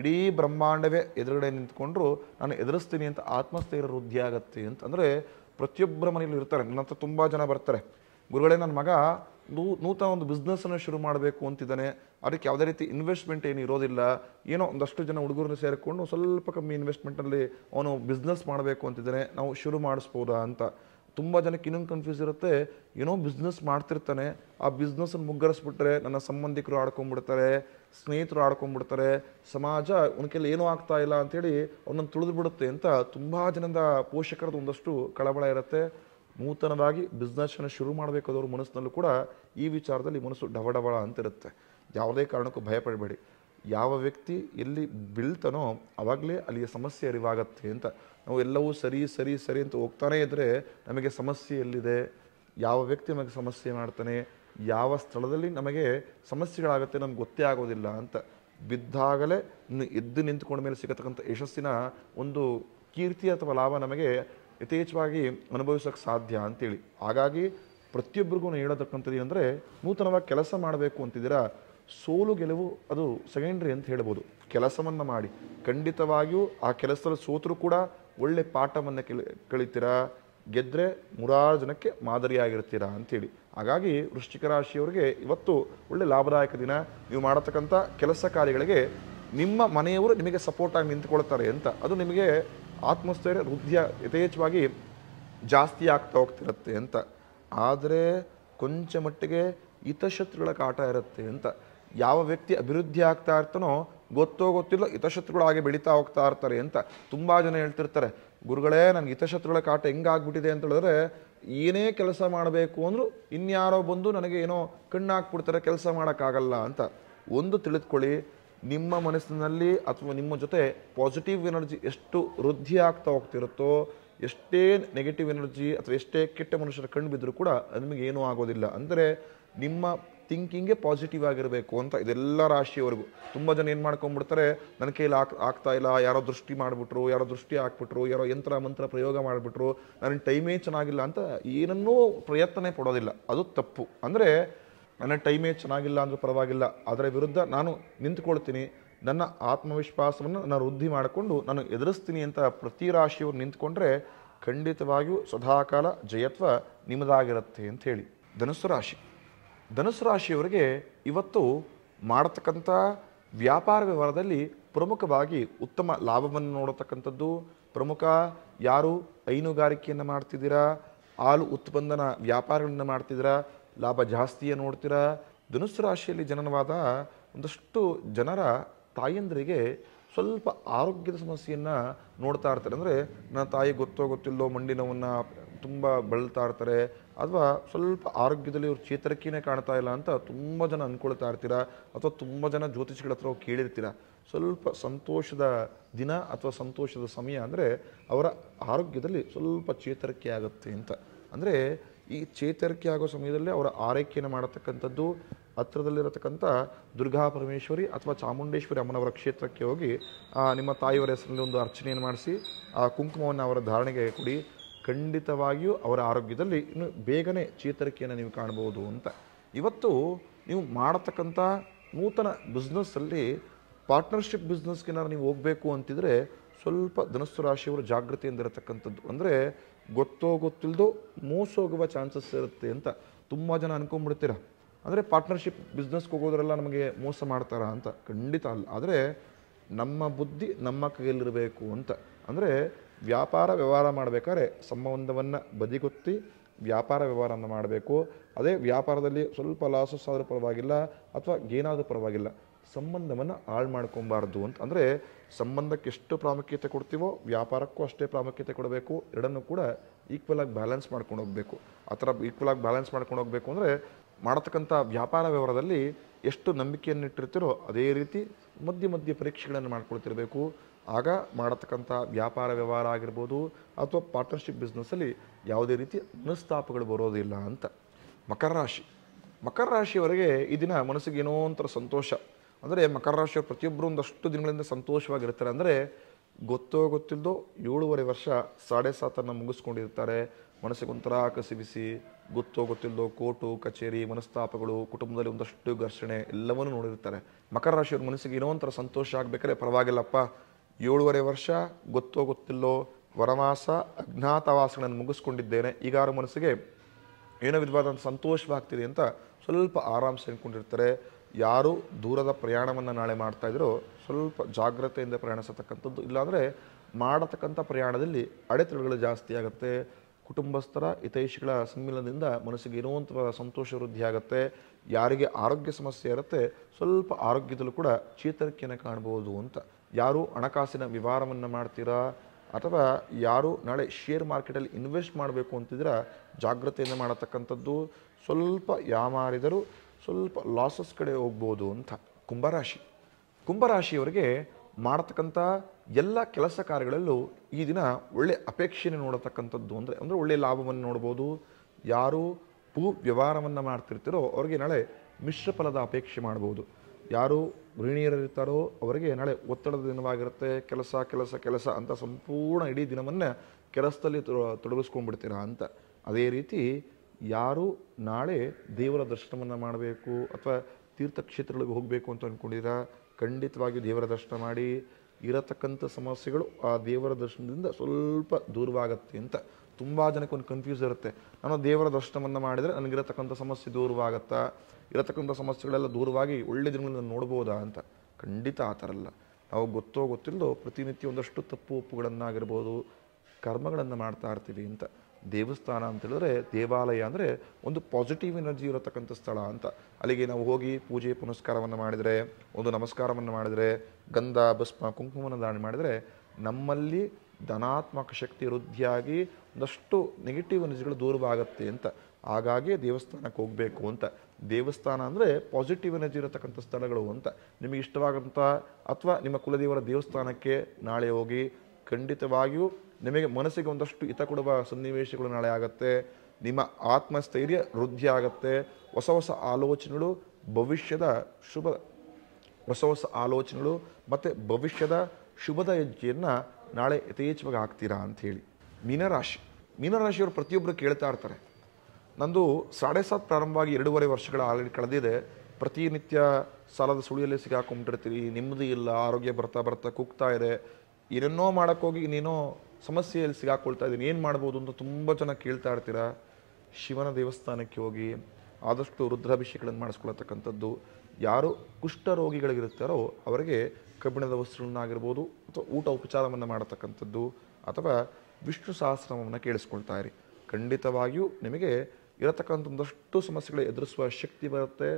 ಇಡೀ ಬ್ರಹ್ಮಾಂಡವೇ ಎದುರುಗಡೆ ನಿಂತ್ಕೊಂಡ್ರು ನಾನು ಎದುರಿಸ್ತೀನಿ ಅಂತ ಆತ್ಮಸ್ಥೈರ್ಯ ವೃದ್ಧಿ ಆಗತ್ತೆ ಅಂತ. ಅಂದರೆ ಪ್ರತಿಯೊಬ್ಬರ ಮನೆಯಲ್ಲೂ ಇರ್ತಾರೆ. ನನ್ನ ಹತ್ರ ತುಂಬ ಜನ ಬರ್ತಾರೆ, ಗುರುಗಳೇ ನನ್ನ ಮಗ ನೂತನ ಒಂದು ಬಿಸ್ನೆಸ್ಸನ್ನು ಶುರು ಮಾಡಬೇಕು ಅಂತಿದ್ದಾನೆ, ಅದಕ್ಕೆ ಯಾವುದೇ ರೀತಿ ಇನ್ವೆಸ್ಟ್ಮೆಂಟ್ ಏನು ಇರೋದಿಲ್ಲ, ಏನೋ ಒಂದಷ್ಟು ಜನ ಹುಡುಗರನ್ನ ಸೇರಿಕೊಂಡು ಸ್ವಲ್ಪ ಕಮ್ಮಿ ಇನ್ವೆಸ್ಟ್ಮೆಂಟಲ್ಲಿ ಅವನು ಬಿಸ್ನೆಸ್ ಮಾಡಬೇಕು ಅಂತಿದ್ದಾನೆ, ನಾವು ಶುರು ಮಾಡಿಸ್ಬೋದಾ ಅಂತ. ತುಂಬ ಜನಕ್ಕೆ ಇನ್ನೊಂದು ಕನ್ಫ್ಯೂಸ್ ಇರುತ್ತೆ, ಏನೋ ಬಿಸ್ನೆಸ್ ಮಾಡ್ತಿರ್ತಾನೆ, ಆ ಬಿಸ್ನೆಸ್ಸನ್ನು ಮುಗ್ಗರಿಸ್ಬಿಟ್ರೆ ನನ್ನ ಸಂಬಂಧಿಕರು ಆಡ್ಕೊಂಡ್ಬಿಡ್ತಾರೆ, ಸ್ನೇಹಿತರು ಆಡ್ಕೊಂಡ್ಬಿಡ್ತಾರೆ, ಸಮಾಜ ಉನಕೆಲ್ಲ ಏನೂ ಆಗ್ತಾ ಇಲ್ಲ ಅಂಥೇಳಿ ಅವನನ್ನು ತುಳಿದು ಬಿಡುತ್ತೆ ಅಂತ ತುಂಬ ಜನದ ಪೋಷಕರದ್ದು ಒಂದಷ್ಟು ಕಳವಳ ಇರುತ್ತೆ. ನೂತನವಾಗಿ ಬಿಸ್ನೆಸ್ಸನ್ನು ಶುರು ಮಾಡಬೇಕಾದವ್ರ ಮನಸ್ಸಿನಲ್ಲೂ ಕೂಡ ಈ ವಿಚಾರದಲ್ಲಿ ಮನಸ್ಸು ಡವಡವಳ ಅಂತಿರುತ್ತೆ. ಯಾವುದೇ ಕಾರಣಕ್ಕೂ ಭಯಪಡಬೇಡಿ. ಯಾವ ವ್ಯಕ್ತಿ ಎಲ್ಲಿ ಬೀಳ್ತಾನೋ ಆವಾಗಲೇ ಅಲ್ಲಿಯ ಸಮಸ್ಯೆ ಅರಿವಾಗತ್ತೆ ಅಂತ. ನಾವು ಎಲ್ಲವೂ ಸರಿ ಸರಿ ಸರಿ ಅಂತ ಹೋಗ್ತಾನೇ ಇದ್ದರೆ ನಮಗೆ ಸಮಸ್ಯೆ ಎಲ್ಲಿದೆ, ಯಾವ ವ್ಯಕ್ತಿ ನಮಗೆ ಸಮಸ್ಯೆ ಮಾಡ್ತಾನೆ, ಯಾವ ಸ್ಥಳದಲ್ಲಿ ನಮಗೆ ಸಮಸ್ಯೆಗಳಾಗುತ್ತೆ ನಮ್ಗೆ ಗೊತ್ತೇ ಆಗೋದಿಲ್ಲ ಅಂತ. ಬಿದ್ದಾಗಲೇ ಎದ್ದು ನಿಂತ್ಕೊಂಡ ಮೇಲೆ ಸಿಗತಕ್ಕಂಥ ಯಶಸ್ಸಿನ ಒಂದು ಕೀರ್ತಿ ಅಥವಾ ಲಾಭ ನಮಗೆ ಯಥೇಚ್ಛವಾಗಿ ಅನುಭವಿಸೋಕ್ಕೆ ಸಾಧ್ಯ ಅಂತೇಳಿ. ಹಾಗಾಗಿ ಪ್ರತಿಯೊಬ್ಬರಿಗೂ ಹೇಳತಕ್ಕಂಥದ್ದು ಏನಂದರೆ, ನೂತನವಾಗಿ ಕೆಲಸ ಮಾಡಬೇಕು ಅಂತಿದ್ದೀರಾ, ಸೋಲು ಗೆಲುವು ಅದು ಸೆಕೆಂಡ್ರಿ ಅಂತ ಹೇಳ್ಬೋದು. ಕೆಲಸವನ್ನು ಮಾಡಿ ಖಂಡಿತವಾಗಿಯೂ ಆ ಕೆಲಸದಲ್ಲಿ ಸೋತರೂ ಕೂಡ ಒಳ್ಳೆ ಪಾಠವನ್ನು ಕಲಿತೀರಾ, ಗೆದ್ದರೆ 100 ಜನಕ್ಕೆ ಮಾದರಿಯಾಗಿರ್ತೀರಾ ಅಂಥೇಳಿ. ಹಾಗಾಗಿ ವೃಶ್ಚಿಕ ರಾಶಿಯವರಿಗೆ ಇವತ್ತು ಒಳ್ಳೆ ಲಾಭದಾಯಕ ದಿನ. ನೀವು ಮಾಡತಕ್ಕಂಥ ಕೆಲಸ ಕಾರ್ಯಗಳಿಗೆ ನಿಮ್ಮ ಮನೆಯವರು ನಿಮಗೆ ಸಪೋರ್ಟಾಗಿ ನಿಂತ್ಕೊಳ್ತಾರೆ ಅಂತ. ಅದು ನಿಮಗೆ ಆತ್ಮಸ್ಥೈರ್ಯ ವೃದ್ಧಿಯ ಯಥೇಚ್ಛವಾಗಿ ಜಾಸ್ತಿ ಆಗ್ತಾ ಹೋಗ್ತಿರುತ್ತೆ ಅಂತ. ಆದರೆ ಕೊಂಚ ಮಟ್ಟಿಗೆ ಹಿತಶತ್ರುಗಳ ಕಾಟ ಇರುತ್ತೆ ಅಂತ. ಯಾವ ವ್ಯಕ್ತಿ ಅಭಿವೃದ್ಧಿ ಆಗ್ತಾ ಇರ್ತಾನೋ ಗೊತ್ತೋ ಗೊತ್ತಿಲ್ಲ ಹಿತಶತ್ರುಗಳು ಹಾಗೆ ಬೆಳೀತಾ ಹೋಗ್ತಾ ಇರ್ತಾರೆ ಅಂತ. ತುಂಬ ಜನ ಹೇಳ್ತಿರ್ತಾರೆ, ಗುರುಗಳೇ ನನಗೆ ಹಿತಶತ್ರುಗಳ ಕಾಟ ಹೆಂಗಾಗ್ಬಿಟ್ಟಿದೆ ಅಂತ ಹೇಳಿದ್ರೆ, ಏನೇ ಕೆಲಸ ಮಾಡಬೇಕು ಅಂದರೂ ಇನ್ಯಾರೋ ಬಂದು ನನಗೆ ಏನೋ ಕಣ್ಣಾಕ್ಬಿಡ್ತಾರೆ, ಕೆಲಸ ಮಾಡೋಕ್ಕಾಗಲ್ಲ ಅಂತ. ಒಂದು ತಿಳಿದುಕೊಳ್ಳಿ, ನಿಮ್ಮ ಮನಸ್ಸಿನಲ್ಲಿ ಅಥವಾ ನಿಮ್ಮ ಜೊತೆ ಪಾಸಿಟಿವ್ ಎನರ್ಜಿ ಎಷ್ಟು ವೃದ್ಧಿ ಆಗ್ತಾ ಹೋಗ್ತಿರುತ್ತೋ, ಎಷ್ಟೇ ನೆಗೆಟಿವ್ ಎನರ್ಜಿ ಅಥವಾ ಎಷ್ಟೇ ಕೆಟ್ಟ ಮನುಷ್ಯರ ಕಣ್ಣು ಬಿದ್ದರೂ ಕೂಡ ಅದು ನಿಮಗೆ ಏನೂ ಆಗೋದಿಲ್ಲ. ಅಂದರೆ ನಿಮ್ಮ ಥಿಂಕಿಂಗೇ ಪಾಸಿಟಿವ್ ಆಗಿರಬೇಕು ಅಂತ. ಇದೆಲ್ಲ ರಾಶಿಯವರೆಗೂ ತುಂಬ ಜನ ಏನು ಮಾಡ್ಕೊಂಡ್ಬಿಡ್ತಾರೆ, ನನ್ನ ಕೈಲಿ ಆಗ್ತಾ ಇಲ್ಲ, ಯಾರೋ ದೃಷ್ಟಿ ಮಾಡಿಬಿಟ್ರು, ಯಾರೋ ದೃಷ್ಟಿ ಹಾಕ್ಬಿಟ್ರು, ಯಾರೋ ಯಂತ್ರ ಮಂತ್ರ ಪ್ರಯೋಗ ಮಾಡಿಬಿಟ್ರು, ನನ್ನ ಟೈಮೇ ಚೆನ್ನಾಗಿಲ್ಲ ಅಂತ ಏನನ್ನೂ ಪ್ರಯತ್ನನೇ ಪಡೋದಿಲ್ಲ. ಅದು ತಪ್ಪು. ಅಂದರೆ ನನ್ನ ಟೈಮೇ ಚೆನ್ನಾಗಿಲ್ಲ ಅಂದರೂ ಪರವಾಗಿಲ್ಲ, ಅದರ ವಿರುದ್ಧ ನಾನು ನಿಂತ್ಕೊಳ್ತೀನಿ, ನನ್ನ ಆತ್ಮವಿಶ್ವಾಸವನ್ನು ನಾನು ವೃದ್ಧಿ ಮಾಡಿಕೊಂಡು ನಾನು ಎದುರಿಸ್ತೀನಿ ಅಂತ ಪ್ರತಿ ರಾಶಿಯವರು ನಿಂತ್ಕೊಂಡ್ರೆ ಖಂಡಿತವಾಗಿಯೂ ಸದಾಕಾಲ ಜಯತ್ವ ನಿಮ್ಮದಾಗಿರುತ್ತೆ ಅಂಥೇಳಿ. ಧನುಸ್ಸು ರಾಶಿ. ಧನುಸ್ಸು ರಾಶಿಯವರಿಗೆ ಇವತ್ತು ಮಾಡತಕ್ಕಂಥ ವ್ಯಾಪಾರ ವ್ಯವಹಾರದಲ್ಲಿ ಪ್ರಮುಖವಾಗಿ ಉತ್ತಮ ಲಾಭವನ್ನು ನೋಡತಕ್ಕಂಥದ್ದು. ಪ್ರಮುಖ ಯಾರು ಹೈನುಗಾರಿಕೆಯನ್ನು ಮಾಡ್ತಿದ್ದೀರಾ, ಹಾಲು ಉತ್ಪನ್ನ ವ್ಯಾಪಾರಗಳನ್ನು ಮಾಡ್ತಿದ್ದೀರಾ, ಲಾಭ ಜಾಸ್ತಿಯೇ ನೋಡ್ತೀರಾ. ಧನುಸ್ಸು ರಾಶಿಯಲ್ಲಿ ಜನನವಾದ ಒಂದಷ್ಟು ಜನರ ತಾಯಂದರಿಗೆ ಸ್ವಲ್ಪ ಆರೋಗ್ಯದ ಸಮಸ್ಯೆಯನ್ನು ನೋಡ್ತಾ ಇರ್ತಾರೆ. ಅಂದರೆ ನನ್ನ ತಾಯಿ ಗೊತ್ತೋ ಗೊತ್ತಿಲ್ಲೋ ಮಂಡಿ ನೋವನ್ನು ತುಂಬ ಬಳಲ್ತಾ ಇರ್ತಾರೆ, ಅಥವಾ ಸ್ವಲ್ಪ ಆರೋಗ್ಯದಲ್ಲಿ ಇವ್ರು ಚೇತರಿಕೆನೇ ಕಾಣ್ತಾ ಇಲ್ಲ ಅಂತ ತುಂಬ ಜನ ಅಂದ್ಕೊಳ್ತಾ ಇರ್ತೀರ, ಅಥವಾ ತುಂಬ ಜನ ಜ್ಯೋತಿಷಿಗಳ ಹತ್ರ ಹೋಗಿ ಕೇಳಿರ್ತೀರ. ಸ್ವಲ್ಪ ಸಂತೋಷದ ದಿನ ಅಥವಾ ಸಂತೋಷದ ಸಮಯ ಅಂದರೆ ಅವರ ಆರೋಗ್ಯದಲ್ಲಿ ಸ್ವಲ್ಪ ಚೇತರಿಕೆ ಆಗುತ್ತೆ ಅಂತ. ಅಂದರೆ ಈ ಚೇತರಿಕೆ ಆಗೋ ಸಮಯದಲ್ಲಿ ಅವರ ಆರೈಕೆಯನ್ನು ಮಾಡತಕ್ಕಂಥದ್ದು, ಹತ್ತಿರದಲ್ಲಿರತಕ್ಕಂಥ ದುರ್ಗಾ ಪರಮೇಶ್ವರಿ ಅಥವಾ ಚಾಮುಂಡೇಶ್ವರಿ ಅಮ್ಮನವರ ಕ್ಷೇತ್ರಕ್ಕೆ ಹೋಗಿ ನಿಮ್ಮ ತಾಯಿಯವರ ಹೆಸರಲ್ಲಿ ಒಂದು ಅರ್ಚನೆಯನ್ನು ಮಾಡಿಸಿ ಆ ಕುಂಕುಮವನ್ನು ಅವರ ಧಾರಣೆಗೆ ಕೊಡಿ. ಖಂಡಿತವಾಗಿಯೂ ಅವರ ಆರೋಗ್ಯದಲ್ಲಿ ಇನ್ನು ಬೇಗನೆ ಚೇತರಿಕೆಯನ್ನು ನೀವು ಕಾಣ್ಬೋದು ಅಂತ. ಇವತ್ತು ನೀವು ಮಾಡತಕ್ಕಂಥ ನೂತನ ಬಿಸ್ನೆಸ್ಸಲ್ಲಿ ಪಾರ್ಟ್ನರ್ಶಿಪ್ ಬಿಸ್ನೆಸ್ಗೆ ನೀವು ಹೋಗಬೇಕು ಅಂತಿದ್ರೆ ಸ್ವಲ್ಪ ಧನುಸ್ಸು ರಾಶಿಯವರು ಜಾಗೃತಿಯಿಂದ ಇರತಕ್ಕಂಥದ್ದು. ಅಂದರೆ ಗೊತ್ತೋ ಗೊತ್ತಿಲ್ಲದೋ ಮೋಸ ಹೋಗುವ ಚಾನ್ಸಸ್ ಇರುತ್ತೆ ಅಂತ ತುಂಬ ಜನ ಅನ್ಕೊಂಡ್ಬಿಡ್ತೀರ. ಅಂದರೆ ಪಾರ್ಟ್ನರ್ಶಿಪ್ ಬಿಸ್ನೆಸ್ಗೆ ಹೋಗೋದ್ರೆಲ್ಲ ನಮಗೆ ಮೋಸ ಮಾಡ್ತಾರಾ ಅಂತ? ಖಂಡಿತ ಅಲ್ಲ. ಆದರೆ ನಮ್ಮ ಬುದ್ಧಿ ನಮ್ಮ ಕೈಯಲ್ಲಿರಬೇಕು ಅಂತ. ಅಂದರೆ ವ್ಯಾಪಾರ ವ್ಯವಹಾರ ಮಾಡಬೇಕಾದ್ರೆ ಸಂಬಂಧವನ್ನು ಬದಿಗೊತ್ತಿ ವ್ಯಾಪಾರ ವ್ಯವಹಾರವನ್ನು ಮಾಡಬೇಕು. ಅದೇ ವ್ಯಾಪಾರದಲ್ಲಿ ಸ್ವಲ್ಪ ಲಾಸಸ್ ಆದರೂ ಪರವಾಗಿಲ್ಲ ಅಥವಾ ಗೇನಾದರೂ ಪರವಾಗಿಲ್ಲ, ಸಂಬಂಧವನ್ನು ಹಾಳು ಮಾಡ್ಕೊಬಾರ್ದು ಅಂತ. ಅಂದರೆ ಸಂಬಂಧಕ್ಕೆ ಎಷ್ಟು ಪ್ರಾಮುಖ್ಯತೆ ಕೊಡ್ತೀವೋ ವ್ಯಾಪಾರಕ್ಕೂ ಅಷ್ಟೇ ಪ್ರಾಮುಖ್ಯತೆ ಕೊಡಬೇಕು. ಎರಡನ್ನೂ ಕೂಡ ಈಕ್ವಲಾಗಿ ಬ್ಯಾಲೆನ್ಸ್ ಮಾಡ್ಕೊಂಡು ಹೋಗಬೇಕು. ಆ ಥರ ಈಕ್ವಲಾಗಿ ಬ್ಯಾಲೆನ್ಸ್ ಮಾಡ್ಕೊಂಡು ಹೋಗಬೇಕು ಅಂದರೆ ಮಾಡತಕ್ಕಂಥ ವ್ಯಾಪಾರ ವ್ಯವಹಾರದಲ್ಲಿ ಎಷ್ಟು ನಂಬಿಕೆಯನ್ನು ಇಟ್ಟಿರ್ತೀರೋ ಅದೇ ರೀತಿ ಮಧ್ಯೆ ಮಧ್ಯೆ ಪರೀಕ್ಷೆಗಳನ್ನು ಮಾಡ್ಕೊಳ್ತಿರಬೇಕು. ಆಗ ಮಾಡತಕ್ಕಂಥ ವ್ಯಾಪಾರ ವ್ಯವಹಾರ ಆಗಿರ್ಬೋದು ಅಥವಾ ಪಾರ್ಟ್ನರ್ಶಿಪ್ ಬಿಸ್ನೆಸ್ಸಲ್ಲಿ ಯಾವುದೇ ರೀತಿ ಮನಸ್ತಾಪಗಳು ಬರೋದಿಲ್ಲ ಅಂತ. ಮಕರ ರಾಶಿ. ಮಕರ ರಾಶಿಯವರೆಗೆ ಈ ದಿನ ಮನಸ್ಸಿಗೆ ಏನೋ ಒಂಥರ ಸಂತೋಷ. ಅಂದರೆ ಮಕರ ರಾಶಿಯವರು ಪ್ರತಿಯೊಬ್ಬರು ಒಂದಷ್ಟು ದಿನಗಳಿಂದ ಸಂತೋಷವಾಗಿರ್ತಾರೆ. ಅಂದರೆ ಗೊತ್ತೋ ಗೊತ್ತಿಲ್ಲದೋ 7.5 ವರ್ಷ 7.5 ಮುಗಿಸ್ಕೊಂಡಿರ್ತಾರೆ. ಮನಸ್ಸಿಗೊಂಥರ ಕಸಿಬಿಸಿ, ಗೊತ್ತೋ ಗೊತ್ತಿಲ್ಲದೋ ಕೋರ್ಟು ಕಚೇರಿ ಮನಸ್ತಾಪಗಳು, ಕುಟುಂಬದಲ್ಲಿ ಒಂದಷ್ಟು ಘರ್ಷಣೆ ಎಲ್ಲವನ್ನೂ ನೋಡಿರ್ತಾರೆ. ಮಕರ ರಾಶಿಯವ್ರ ಮನಸ್ಸಿಗೆ ಏನೋ ಒಂಥರ ಸಂತೋಷ ಆಗ್ಬೇಕಾದ್ರೆ ಪರವಾಗಿಲ್ಲಪ್ಪ, 7.5 ವರ್ಷ ಗೊತ್ತೋ ಗೊತ್ತಿಲ್ಲೋ ವನವಾಸ ಅಜ್ಞಾತವಾಸಗಳನ್ನು ಮುಗಿಸ್ಕೊಂಡಿದ್ದೇನೆ, ಈಗಾರ ಮನಸ್ಸಿಗೆ ಏನೋ ವಿಧವಾದಂಥ ಸಂತೋಷವಾಗ್ತಿದೆ ಅಂತ ಸ್ವಲ್ಪ ಆರಾಮ್ಸೆ ಅಂದ್ಕೊಂಡಿರ್ತಾರೆ. ಯಾರು ದೂರದ ಪ್ರಯಾಣವನ್ನು ನಾಳೆ ಮಾಡ್ತಾ ಇದ್ರೋ ಸ್ವಲ್ಪ ಜಾಗ್ರತೆಯಿಂದ ಪ್ರಯಾಣಿಸತಕ್ಕಂಥದ್ದು, ಇಲ್ಲಾಂದರೆ ಮಾಡತಕ್ಕಂಥ ಪ್ರಯಾಣದಲ್ಲಿ ಅಡೆತಡೆಗಳು ಜಾಸ್ತಿ ಆಗುತ್ತೆ. ಕುಟುಂಬಸ್ಥರ ಹಿತೈಷಿಗಳ ಸಮ್ಮಿಲನದಿಂದ ಮನಸ್ಸಿಗೆ ಏನೋ ಒಂಥರ ಸಂತೋಷ ವೃದ್ಧಿ ಆಗುತ್ತೆ. ಯಾರಿಗೆ ಆರೋಗ್ಯ ಸಮಸ್ಯೆ ಇರುತ್ತೆ ಸ್ವಲ್ಪ ಆರೋಗ್ಯದಲ್ಲೂ ಕೂಡ ಚೇತರಿಕೆಯನ್ನು ಕಾಣ್ಬೋದು ಅಂತ. ಯಾರು ಹಣಕಾಸಿನ ವ್ಯವಹಾರವನ್ನು ಮಾಡ್ತೀರಾ ಅಥವಾ ಯಾರು ನಾಳೆ ಶೇರ್ ಮಾರ್ಕೆಟಲ್ಲಿ ಇನ್ವೆಸ್ಟ್ ಮಾಡಬೇಕು ಅಂತಿದ್ರೆ ಜಾಗ್ರತೆಯಿಂದ ಮಾಡತಕ್ಕಂಥದ್ದು. ಸ್ವಲ್ಪ ಯಾಮಾರಿದರೂ ಸ್ವಲ್ಪ ಲಾಸಸ್ ಕಡೆ ಹೋಗ್ಬೋದು ಅಂತ. ಕುಂಭರಾಶಿಯವರಿಗೆ ಮಾಡತಕ್ಕಂಥ ಎಲ್ಲ ಕೆಲಸ ಕಾರ್ಯಗಳಲ್ಲೂ ಈ ದಿನ ಒಳ್ಳೆ ಅಪೇಕ್ಷೆಯನ್ನು ನೋಡತಕ್ಕಂಥದ್ದು. ಅಂದರೆ ಒಳ್ಳೆಯ ಲಾಭವನ್ನು ನೋಡ್ಬೋದು. ಯಾರು ವ್ಯವಹಾರವನ್ನು ಮಾಡ್ತಿರ್ತೀರೋ ಅವ್ರಿಗೆ ನಾಳೆ ಮಿಶ್ರ ಫಲದ ಅಪೇಕ್ಷೆ ಮಾಡ್ಬೋದು. ಯಾರು ಗೃಹಿಣಿಯರಿರ್ತಾರೋ ಅವರಿಗೆ ನಾಳೆ ಒತ್ತಡದ ದಿನವಾಗಿರುತ್ತೆ. ಕೆಲಸ ಕೆಲಸ ಕೆಲಸ ಅಂತ ಸಂಪೂರ್ಣ ಇಡೀ ದಿನವನ್ನು ಕೆಲಸದಲ್ಲಿ ತೊಡಗಿಸ್ಕೊಂಡ್ಬಿಡ್ತೀರಾ ಅಂತ. ಅದೇ ರೀತಿ ಯಾರು ನಾಳೆ ದೇವರ ದರ್ಶನವನ್ನು ಮಾಡಬೇಕು ಅಥವಾ ತೀರ್ಥಕ್ಷೇತ್ರಗಳಿಗೆ ಹೋಗಬೇಕು ಅಂತ ಅಂದ್ಕೊಂಡಿದ್ದೀರಾ, ಖಂಡಿತವಾಗಿಯೂ ದೇವರ ದರ್ಶನ ಮಾಡಿ. ಇರತಕ್ಕಂಥ ಸಮಸ್ಯೆಗಳು ಆ ದೇವರ ದರ್ಶನದಿಂದ ಸ್ವಲ್ಪ ದೂರವಾಗತ್ತೆ ಅಂತ. ತುಂಬ ಜನಕ್ಕೆ ಒಂದು ಕನ್ಫ್ಯೂಸ್ ಇರುತ್ತೆ, ನಾನು ದೇವರ ದರ್ಶನವನ್ನು ಮಾಡಿದರೆ ನನಗಿರತಕ್ಕಂಥ ಸಮಸ್ಯೆ ದೂರವಾಗತ್ತಾ, ಇರತಕ್ಕಂಥ ಸಮಸ್ಯೆಗಳೆಲ್ಲ ದೂರವಾಗಿ ಒಳ್ಳೆ ದಿನಗಳನ್ನು ನೋಡ್ಬೋದಾ ಅಂತ. ಖಂಡಿತ ಆ ಥರ ಅಲ್ಲ. ನಾವು ಗೊತ್ತೋ ಗೊತ್ತಿಲ್ಲದೋ ಪ್ರತಿನಿತ್ಯ ಒಂದಷ್ಟು ತಪ್ಪು ಒಪ್ಪುಗಳನ್ನಾಗಿರ್ಬೋದು ಕರ್ಮಗಳನ್ನು ಮಾಡ್ತಾ ಇರ್ತೀವಿ ಅಂತ. ದೇವಸ್ಥಾನ ಅಂತ ಹೇಳಿದ್ರೆ, ದೇವಾಲಯ ಅಂದರೆ ಒಂದು ಪಾಸಿಟಿವ್ ಎನರ್ಜಿ ಇರತಕ್ಕಂಥ ಸ್ಥಳ ಅಂತ. ಅಲ್ಲಿಗೆ ನಾವು ಹೋಗಿ ಪೂಜೆ ಪುನಸ್ಕಾರವನ್ನು ಮಾಡಿದರೆ, ಒಂದು ನಮಸ್ಕಾರವನ್ನು ಮಾಡಿದರೆ, ಗಂಧ ಭಸ್ಮ ಕುಂಕುಮವನ್ನು ಧಾರಣೆ ಮಾಡಿದರೆ ನಮ್ಮಲ್ಲಿ ಧನಾತ್ಮಕ ಶಕ್ತಿ ವೃದ್ಧಿಯಾಗಿ ಒಂದಷ್ಟು ನೆಗೆಟಿವ್ ಎನರ್ಜಿಗಳು ದೂರವಾಗುತ್ತೆ ಅಂತ. ಹಾಗಾಗಿ ದೇವಸ್ಥಾನಕ್ಕೆ ಹೋಗಬೇಕು ಅಂತ. ದೇವಸ್ಥಾನ ಅಂದರೆ ಪಾಸಿಟಿವ್ ಎನರ್ಜಿ ಇರತಕ್ಕಂಥ ಸ್ಥಳಗಳು ಅಂತ. ನಿಮಗೆ ಇಷ್ಟವಾಗಂಥ ಅಥವಾ ನಿಮ್ಮ ಕುಲದೇವರ ದೇವಸ್ಥಾನಕ್ಕೆ ನಾಳೆ ಹೋಗಿ. ಖಂಡಿತವಾಗಿಯೂ ನಿಮಗೆ ಮನಸ್ಸಿಗೆ ಒಂದಷ್ಟು ಹಿತ ಕೊಡುವ ಸನ್ನಿವೇಶಗಳು ನಾಳೆ ಆಗುತ್ತೆ. ನಿಮ್ಮ ಆತ್ಮಸ್ಥೈರ್ಯ ವೃದ್ಧಿ ಆಗುತ್ತೆ. ಹೊಸ ಹೊಸ ಆಲೋಚನೆಗಳು ಭವಿಷ್ಯದ ಮತ್ತು ಭವಿಷ್ಯದ ಶುಭದ ಹೆಜ್ಜೆಯನ್ನು ನಾಳೆ ಯಥೇಚ್ಛವಾಗಿ ಆಗ್ತೀರಾ ಅಂಥೇಳಿ. ಮೀನರಾಶಿಯವರು ಪ್ರತಿಯೊಬ್ಬರು ಕೇಳ್ತಾ ಇರ್ತಾರೆ, ನಂದು 7.5 ಪ್ರಾರಂಭವಾಗಿ 2.5 ವರ್ಷಗಳ ಆಲ್ರೆಡಿ ಕಳೆದಿದೆ, ಪ್ರತಿನಿತ್ಯ ಸಾಲದ ಸುಳಿಯಲ್ಲೇ ಸಿಗಾಕೊಂಡ್ಬಿಟ್ಟಿರ್ತೀರಿ, ನೆಮ್ಮದಿ ಇಲ್ಲ, ಆರೋಗ್ಯ ಬರ್ತಾ ಕುಗ್ತಾ ಇದೆ, ಏನೇನೋ ಮಾಡೋಕ್ಕೋಗಿ ಇನ್ನೇನೋ ಸಮಸ್ಯೆಯಲ್ಲಿ ಸಿಗಾಕೊಳ್ತಾ ಇದ್ದೀನಿ, ಏನು ಮಾಡ್ಬೋದು ಅಂತ ತುಂಬ ಜನ ಕೇಳ್ತಾ ಇರ್ತೀರಾ. ಶಿವನ ದೇವಸ್ಥಾನಕ್ಕೆ ಹೋಗಿ ಆದಷ್ಟು ರುದ್ರಾಭಿಷೇಕಗಳನ್ನು ಮಾಡಿಸ್ಕೊಳ್ತಕ್ಕಂಥದ್ದು. ಯಾರು ಕುಷ್ಠರೋಗಿಗಳಿಗಿರ್ತಾರೋ ಅವರಿಗೆ ಕಬ್ಬಿಣದ ವಸ್ತುಗಳನ್ನಾಗಿರ್ಬೋದು ಅಥವಾ ಊಟ ಉಪಚಾರವನ್ನು ಮಾಡತಕ್ಕಂಥದ್ದು ಅಥವಾ ವಿಷ್ಣು ಸಹಸ್ರನಾಮವನ್ನು ಕೇಳಿಸ್ಕೊಳ್ತಾ ಇರಿ. ಖಂಡಿತವಾಗಿಯೂ ನಿಮಗೆ ಇರತಕ್ಕಂಥ ಒಂದಷ್ಟು ಸಮಸ್ಯೆಗಳು ಎದುರಿಸುವ ಶಕ್ತಿ ಬರುತ್ತೆ.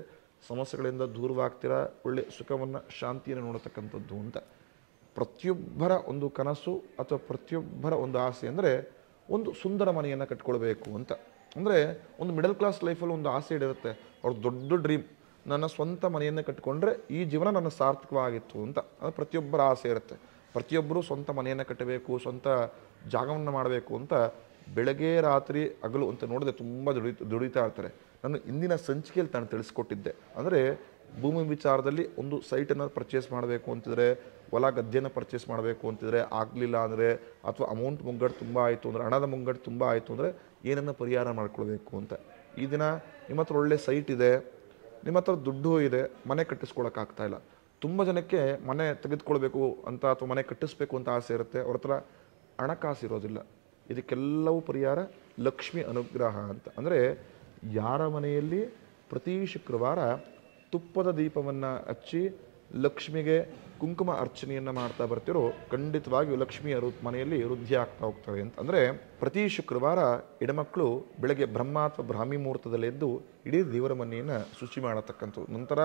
ಸಮಸ್ಯೆಗಳಿಂದ ದೂರವಾಗ್ತೀರಾ. ಒಳ್ಳೆ ಸುಖವನ್ನು ಶಾಂತಿಯನ್ನು ನೋಡತಕ್ಕಂಥದ್ದು ಅಂತ. ಪ್ರತಿಯೊಬ್ಬರ ಒಂದು ಕನಸು ಅಥವಾ ಪ್ರತಿಯೊಬ್ಬರ ಒಂದು ಆಸೆ ಅಂದರೆ ಒಂದು ಸುಂದರ ಮನೆಯನ್ನು ಕಟ್ಕೊಳ್ಬೇಕು ಅಂತ. ಅಂದರೆ ಒಂದು ಮಿಡಲ್ ಕ್ಲಾಸ್ ಲೈಫಲ್ಲಿ ಒಂದು ಆಸೆ ಇಡಿರುತ್ತೆ, ಅವ್ರ ದೊಡ್ಡ ಡ್ರೀಮ್, ನನ್ನ ಸ್ವಂತ ಮನೆಯನ್ನು ಕಟ್ಟಿಕೊಂಡ್ರೆ ಈ ಜೀವನ ನನ್ನ ಸಾರ್ಥಕವಾಗಿತ್ತು ಅಂತ. ಅದು ಪ್ರತಿಯೊಬ್ಬರ ಆಸೆ ಇರುತ್ತೆ. ಪ್ರತಿಯೊಬ್ಬರು ಸ್ವಂತ ಮನೆಯನ್ನು ಕಟ್ಟಬೇಕು, ಸ್ವಂತ ಜಾಗವನ್ನು ಮಾಡಬೇಕು ಅಂತ ಬೆಳಗ್ಗೆ ರಾತ್ರಿ ಹಗಲು ಅಂತ ನೋಡಿದ್ರೆ ತುಂಬ ದುಡಿತಾ ಇರ್ತಾರೆ. ನಾನು ಇಂದಿನ ಸಂಚಿಕೆಯಲ್ಲಿ ನಾನು ತಿಳಿಸ್ಕೊಟ್ಟಿದ್ದೆ. ಅಂದರೆ ಭೂಮಿ ವಿಚಾರದಲ್ಲಿ ಒಂದು ಸೈಟನ್ನು ಪರ್ಚೇಸ್ ಮಾಡಬೇಕು ಅಂತಿದ್ರೆ, ಹೊಲ ಗದ್ದೆಯನ್ನು ಪರ್ಚೇಸ್ ಮಾಡಬೇಕು ಅಂತಿದ್ರೆ ಆಗಲಿಲ್ಲ ಅಂದರೆ, ಅಥವಾ ಅಮೌಂಟ್ ಮುಂಗಟ್ಟು ತುಂಬ ಆಯಿತು ಅಂದರೆ, ಹಣದ ಮುಂಗಟ್ಟು ತುಂಬ ಆಯಿತು ಅಂದರೆ ಏನನ್ನು ಪರಿಹಾರ ಮಾಡ್ಕೊಳ್ಬೇಕು ಅಂತ. ಈ ದಿನ ನಿಮ್ಮ ಹತ್ರ ಒಳ್ಳೆ ಸೈಟ್ ಇದೆ, ನಿಮ್ಮ ಹತ್ರ ದುಡ್ಡು ಇದೆ, ಮನೆ ಕಟ್ಟಿಸ್ಕೊಳಕ್ಕಾಗ್ತಾ ಇಲ್ಲ. ತುಂಬ ಜನಕ್ಕೆ ಮನೆ ತೆಗೆದುಕೊಳ್ಬೇಕು ಅಂತ ಅಥವಾ ಮನೆ ಕಟ್ಟಿಸ್ಬೇಕು ಅಂತ ಆಸೆ ಇರುತ್ತೆ, ಅವ್ರ ಹತ್ರ ಹಣಕಾಸು ಇರೋದಿಲ್ಲ. ಇದಕ್ಕೆಲ್ಲವೂ ಪರಿಹಾರ ಲಕ್ಷ್ಮಿ ಅನುಗ್ರಹ ಅಂತ. ಅಂದರೆ ಯಾರ ಮನೆಯಲ್ಲಿ ಪ್ರತಿ ಶುಕ್ರವಾರ ತುಪ್ಪದ ದೀಪವನ್ನು ಹಚ್ಚಿ ಲಕ್ಷ್ಮಿಗೆ ಕುಂಕುಮ ಅರ್ಚನೆಯನ್ನು ಮಾಡ್ತಾ ಬರ್ತಿರೋ ಖಂಡಿತವಾಗಿಯೂ ಲಕ್ಷ್ಮಿಯ ಮನೆಯಲ್ಲಿ ವೃದ್ಧಿ ಆಗ್ತಾ ಹೋಗ್ತವೆ ಅಂತ. ಅಂದರೆ ಪ್ರತಿ ಶುಕ್ರವಾರ ಹೆಣ್ಮಕ್ಳು ಬೆಳಗ್ಗೆ ಬ್ರಹ್ಮ ಅಥವಾ ಬ್ರಾಹ್ಮಿ ಮುಹೂರ್ತದಲ್ಲಿ ಎದ್ದು ಇಡೀ ದೇವರ ಮನೆಯನ್ನು ಶುಚಿ ಮಾಡತಕ್ಕಂಥದ್ದು. ನಂತರ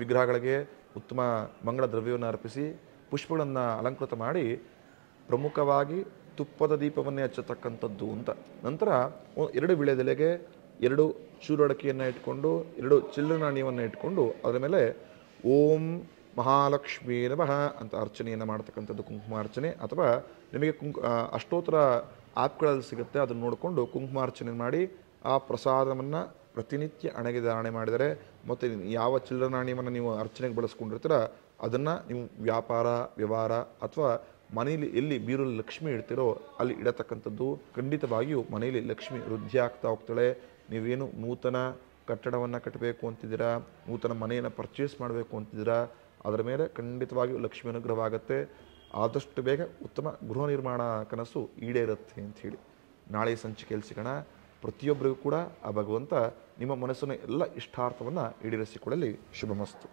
ವಿಗ್ರಹಗಳಿಗೆ ಉತ್ತಮ ಮಂಗಳ ದ್ರವ್ಯವನ್ನು ಅರ್ಪಿಸಿ ಪುಷ್ಪಗಳನ್ನು ಅಲಂಕೃತ ಮಾಡಿ ಪ್ರಮುಖವಾಗಿ ತುಪ್ಪದ ದೀಪವನ್ನೇ ಹಚ್ಚತಕ್ಕಂಥದ್ದು ಅಂತ. ನಂತರ 2 ವೀಳ್ಯದೆಲೆಗೆ 2 ಚೂರು ಅಡಕೆಯನ್ನು ಇಟ್ಕೊಂಡು 2 ಚಿಲ್ಲರೆ ನಾಣ್ಯವನ್ನು ಇಟ್ಕೊಂಡು ಅದರ ಮೇಲೆ ಓಂ ಮಹಾಲಕ್ಷ್ಮೀ ನಮಃ ಅಂತ ಅರ್ಚನೆಯನ್ನು ಮಾಡ್ತಕ್ಕಂಥದ್ದು ಕುಂಕುಮಾರ್ಚನೆ. ಅಥವಾ ನಿಮಗೆ ಅಷ್ಟೋತ್ತರ ಆ್ಯಪ್ಗಳಲ್ಲಿ ಸಿಗುತ್ತೆ, ಅದನ್ನು ನೋಡಿಕೊಂಡು ಕುಂಕುಮಾರ್ಚನೆ ಮಾಡಿ ಆ ಪ್ರಸಾದವನ್ನು ಪ್ರತಿನಿತ್ಯ ಹಣೆಗೆ ಧಾರಣೆ ಮಾಡಿದರೆ, ಮತ್ತು ಯಾವ ಚಿಲ್ಲರೆ ನಾಣ್ಯವನ್ನು ನೀವು ಅರ್ಚನೆಗೆ ಬಳಸ್ಕೊಂಡಿರ್ತೀರ ಅದನ್ನು ನೀವು ವ್ಯಾಪಾರ ವ್ಯವಹಾರ ಅಥವಾ ಮನೆಯಲ್ಲಿ ಎಲ್ಲಿ ಬೀರಲ್ಲಿ ಲಕ್ಷ್ಮಿ ಇಡ್ತಿರೋ ಅಲ್ಲಿ ಇಡತಕ್ಕಂಥದ್ದು ಖಂಡಿತವಾಗಿಯೂ ಮನೆಯಲ್ಲಿ ಲಕ್ಷ್ಮಿ ವೃದ್ಧಿ ಆಗ್ತಾ ಹೋಗ್ತಾಳೆ. ನೀವೇನು ನೂತನ ಕಟ್ಟಡವನ್ನು ಕಟ್ಟಬೇಕು ಅಂತಿದ್ದೀರಾ, ನೂತನ ಮನೆಯನ್ನು ಪರ್ಚೇಸ್ ಮಾಡಬೇಕು ಅಂತಿದ್ದೀರಾ, ಅದರ ಮೇಲೆ ಖಂಡಿತವಾಗಿಯೂ ಲಕ್ಷ್ಮಿ ಅನುಗ್ರಹವಾಗುತ್ತೆ. ಆದಷ್ಟು ಬೇಗ ಉತ್ತಮ ಗೃಹ ನಿರ್ಮಾಣ ಕನಸು ಈಡೇರುತ್ತೆ ಅಂಥೇಳಿ ನಾಳೆ ಸಂಚಿಕೆಯಲ್ಲಿ ಸಿಗೋಣ. ಪ್ರತಿಯೊಬ್ಬರಿಗೂ ಕೂಡ ಆ ಭಗವಂತ ನಿಮ್ಮ ಮನಸ್ಸಿನ ಎಲ್ಲ ಇಷ್ಟಾರ್ಥವನ್ನು ಈಡೇರಿಸಿಕೊಳ್ಳಲಿ. ಶುಭಮಸ್ತು.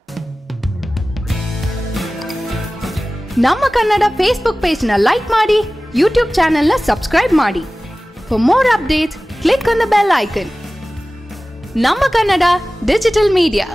ನಮ್ಮ ಕನ್ನಡ ಫೇಸ್ಬುಕ್ ಪೇಜ್ನ ಲೈಕ್ ಮಾಡಿ, ಯೂಟ್ಯೂಬ್ ಚಾನೆಲ್ನ ಸಬ್ಸ್ಕ್ರೈಬ್ ಮಾಡಿ. For more updates click on the bell icon. ನಮ್ಮ ಕನ್ನಡ ಡಿಜಿಟಲ್ ಮೀಡಿಯಾ.